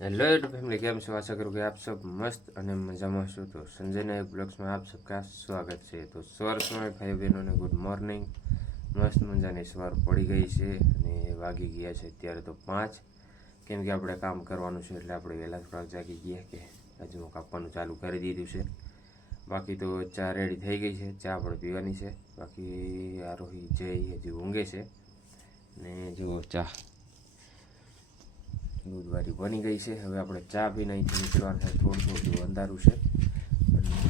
Hello YouTube family केम छो आशा करूँ कि आप सब मस्त અને મજામાં છો। તો સંજયના એક બ્લોગ્સમાં આપ સબકા સ્વાગત છે। તો સવાર સમય ભાઈ બહેનોને ગુડ મોર્નિંગ। મસ્ત મજાની સવાર પડી ગઈ છે અને વાગી ગયા છે અત્યારે તો 5, કેમ કે આપણે કામ કરવાનું છે એટલે આપણે વહેલા થોડાક જાગી ગયા કે હજુ કાપવાનું ચાલુ કરી દીધું છે। બાકી તો ચા રેડી થઈ ગઈ છે, ચા પણ પીવાની છે। બાકી આરોહી જય હજી ઊંઘે છે ને જુઓ ચા દૂધવાળી બની ગઈ છે। હવે આપણે ચા પીને અહીંથી નીકળવાનું થાય, થોડું અંધારું છે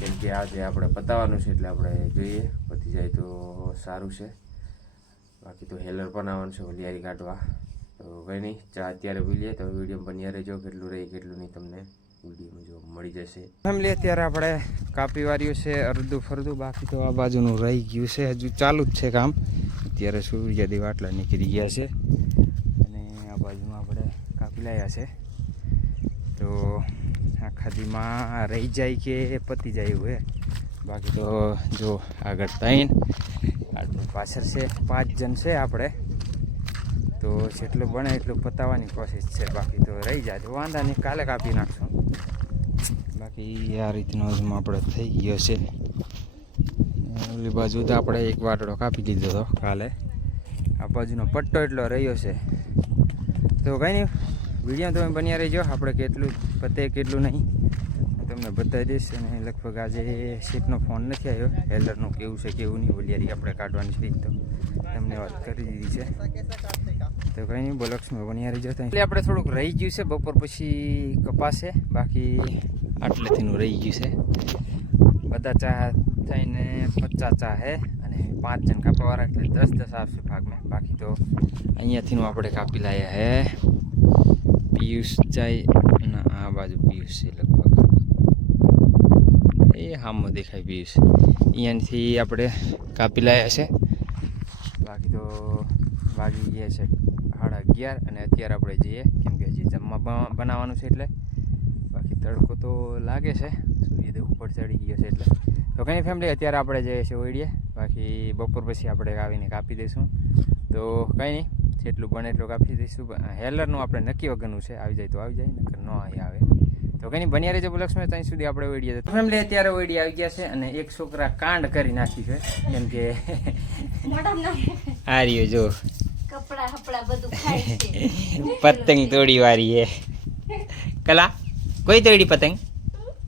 કેમ કે આજે આપણે પતાવવાનું છે એટલે આપણે જોઈએ પતી જાય તો સારું છે। બાકી તો હેલર પણ આવવાનું છે હોલિયારી કાઢવા। તો કંઈ નહીં, ચા અત્યારે પી લઈએ તો વિડીયો બન્યા રહેજો, કેટલું રહી કેટલું નહીં તમને વિડીયોમાં જો મળી જશે। ફેમિલી અત્યારે આપણે કાપી વાર્યું છે અડધું ફરદું, બાકી તો આ બાજુનું રહી ગયું છે, હજુ ચાલુ જ છે કામ। અત્યારે સૂર્યદેવ આટલા નીકળી ગયા છે અને આ બાજુમાં આપણે કાપી લાયા છે। તો આખા દીમાં રહી જાય કે પતી જાય એવું હે। બાકી તો જો આગળ 3 આટલું પાછળ છે, 5 જણ છે આપણે, તો જેટલું બને એટલું પતાવવાની કોશિશ છે। બાકી તો રહી જાય તો વાંધા નહીં, કાલે કાપી નાખશું। બાકી આ રીતનો જ આપણે થઈ ગયો છે। ઓલી બાજુ તો આપણે એક વાટડો કાપી દીધો હતો કાલે, આ બાજુનો પટ્ટો એટલો રહ્યો છે। તો કંઈ નહીં, વિડીયો તમે બન્યા રહીજો, આપણે કેટલું પતે કેટલું નહીં તમને બતાવી દઈશ। અને લગભગ આજે શેઠનો ફોન નથી આવ્યો, હેલરનું કેવું છે કેવું નહીં, હોલિયારી આપણે કાઢવાની છે તો તમને વાત કરી દીધી છે। તો કંઈ નહીં, બોલક્સમાં બન્યા રહીજો। એટલે આપણે થોડુંક રહી ગયું છે, બપોર પછી કપાશે, બાકી આટલેથીનું રહી ગયું છે। બધા ચા થઈને 50 ચા હે અને 5 જણ કાપવાવાળા એટલે 10-10 આવશે ભાગમાં। બાકી તો અહીંયાથી આપણે કાપી લાયા હે પિયુષ ચાય ના, આ બાજુ પિયુષ છે લગભગ, એ હામો દેખાય પિયુષ, અહીંયાથી આપણે કાપી લાયા છે। બાકી તો વાગી ગયા છે 11:30 અને અત્યારે આપણે જઈએ કેમ કે હજી જમવા બનાવવાનું છે એટલે। બાકી તડકો તો લાગે છે, સૂર્યદેવ ઉપર ચડી ગયો છે એટલે। તો કંઈ ફેમિલી અત્યારે આપણે જઈએ છીએ ઓઈડીએ, બાકી બપોર પછી આપણે આવીને કાપી દઈશું। તો કંઈ નહીં, જેટલું બને એટલું કાપી દઈશું। હેલરનું આપણે નક્કી વગરનું છે, આવી જાય તો આવી જાય, નકર ન આવે તો કંઈ નહીં, બન્યા રહેજો બ્લોગ્સમાં ત્યાં સુધી આપણે ઓઈડીએ। તો ફેમિલી અત્યારે ઓઈડી આવી ગયા છે અને એક છોકરા કાંડ કરી નાખી છે કેમ કે આ રહ્યો જો કપડા હપડા બધું ખાય છે। પતંગ તોડી વારી હે કલા, કોઈ તોડી પતંગ,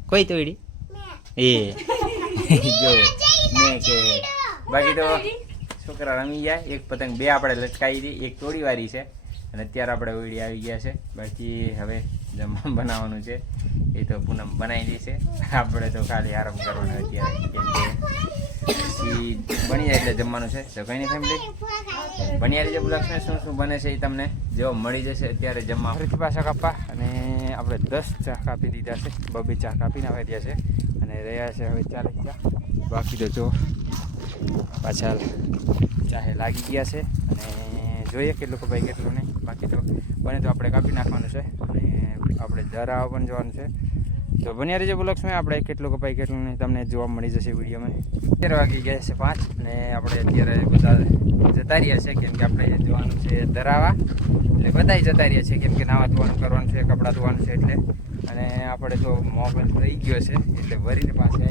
કોઈ તોડી એ જો મેં કે બાકી તો છોકરા રમી જાય, એક પતંગ બે આપણે લટકાવી હતી, એક તોડી વારી છે અને અત્યારે આપણે ઓઈડી આવી ગયા છે। બાકી હવે જમવાનું બનાવવાનું છે, એ તો પૂનમ બનાવી દેશે, આપણે તો ખાલી આરામ કરવાનો અત્યારે કેમ કે પછી બની જાય એટલે જમવાનું છે। તો કંઈ નહીં ફેમિલી, બન્યા રહીજો બ્લોગ્સમાં, શું શું બને છે એ તમને જો મળી જશે। અત્યારે જમવા ફરીથી પાછા કાપવા અને આપણે 10 ચા કાપી દીધા છે, 2 ચા કાપીને આવ્યા છે અને રહ્યા છે હવે 40 ચા। બાકી તો જો પાછા ચાહે લાગી ગયા છે અને જોઈએ કેટલું કપાય કેટલું નહીં। બાકી તો બને તો આપણે કાપી નાખવાનું છે અને આપણે ધરાવા પણ જવાનું છે। તો બન્યા રહેજો બ્લોગ્સમાં, આપણે કેટલું કપાય કેટલું નહીં તમને જોવા મળી જશે વિડીયોમાં। 13 વાગી ગયા છે 5 અને આપણે અત્યારે બધા જતા રહ્યા છે કેમ કે આપણે જવાનું છે ધરાવા, એટલે બધા જતા રહ્યા છે કેમ કે નાવા ધોવાનું કરવાનું છે, કપડાં ધોવાનું છે એટલે। અને આપણે તો મોબાઈલ રહી ગયો છે એટલે ભરીને પાસે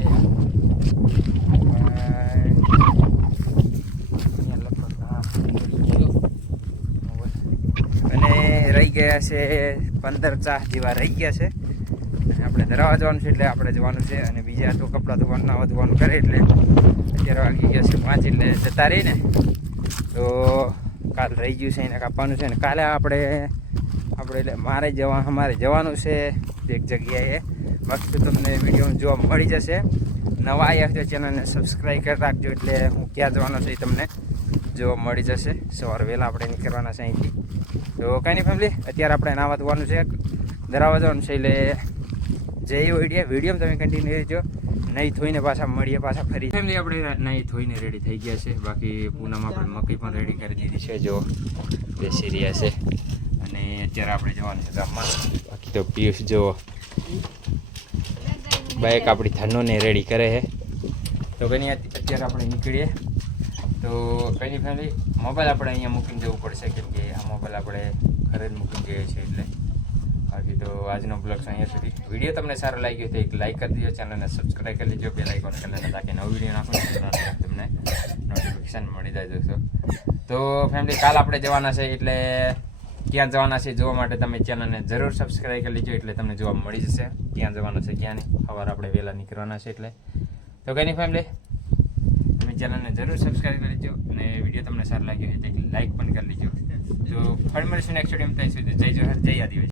અને રહી ગયા છે 15 ચા જેવા રહી ગયા છે। આપણે ધરાવા જવાનું છે એટલે આપણે જવાનું છે અને બીજા તો કપડાં ધોવાનું નાવા ધોવાનું કરે એટલે અત્યારે વાગી ગયા છે 5 એટલે જતા રહીને તો કાલ રહી ગયું છે એને કાપવાનું છે। અને કાલે આપણે એટલે અમારે જવાનું છે એક જગ્યાએ, બાકી તો તમને વિડીયો જોવા મળી જશે। નવા આવ્યા છે ચેનલને સબસ્ક્રાઈબ કરી રાખજો એટલે હું ક્યાં જવાનો છું એ તમને જોવા મળી જશે। સવારે વહેલા આપણે નીકળવાના છે અહીંથી। તો કંઈ નહીં ફેમિલી, અત્યારે આપણે નાવા ધોવાનું છે, ધરાવા જવાનું છે એટલે જઈ વિડીયો તમે કન્ટિન્યુ રહેજો, નહીં ધોઈને પાછા મળીએ પાછા ફરી। ફેમિલી આપણે નહીં ધોઈને રેડી થઈ ગયા છે, બાકી પૂનમ આપણે મકઈ પણ રેડી કરી દીધી છે, જો બેસી રહ્યા છે અને અત્યારે આપણે જવાનું છે ગામમાં। બાકી તો પિયુષ જો બાઈક આપણી ધનોને રેડી કરે છે। તો કંઈ નહીં, અત્યારે આપણે નીકળીએ। તો કંઈ નહીં ફેમિલી, મોબાઈલ આપણે અહીંયા મૂકીને જવું પડશે કેમ કે આ મોબાઈલ આપણે ઘરે જ મૂકીને જઈએ છીએ એટલે બાકી તો આજનો બ્લોગ અહીંયા સુધી. વિડીયો તમને સારો લાગ્યો તો એક લાઈક કરી દેજો, ચેનલને સબસ્ક્રાઈબ કરી લેજો, બેલ આઇકોન કરી લેજો તાકી નવો વિડીયો નાખો તમને નોટિફિકેશન મળી જાય દોસ્તો. તો ફેમિલી કાલ આપણે જવાના છે, એટલે ક્યાં જવાના છે જોવા માટે તમે ચેનલને જરૂર સબસ્ક્રાઈબ કરી લેજો, એટલે તમને જોવા મળી જશે ક્યાં જવાના છે ક્યાં નહીં. સવારે આપણે વહેલા નીકળવાના છે એટલે. તો કંઈ નહીં ફેમિલી, તમે ચેનલને જરૂર સબસ્ક્રાઈબ કરી લેજો અને વિડીયો તમને સારો લાગ્યો હોય તો લાઈક પણ કરી લેજો. તો ફરી મળીશું નેક્સ્ટ વિડીયો. ત્યાં સુધી જય જોહર, જય આદિવાસી.